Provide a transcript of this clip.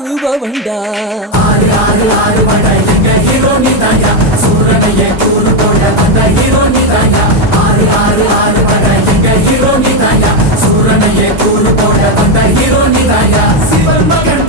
ஆளுபவன்டா. ஆறு ஆறு ஆறு பட எங்க ஹீரோ நீதாயா, சூரனையே கூறு போட வந்த ஹீரோ நீதாயா. ஆறு ஆறு ஆறு பட எங்க ஹீரோ நீதாயா, சூரனையே கூறு போட வந்த ஹீரோ நீதாயா. சிவன் மகன்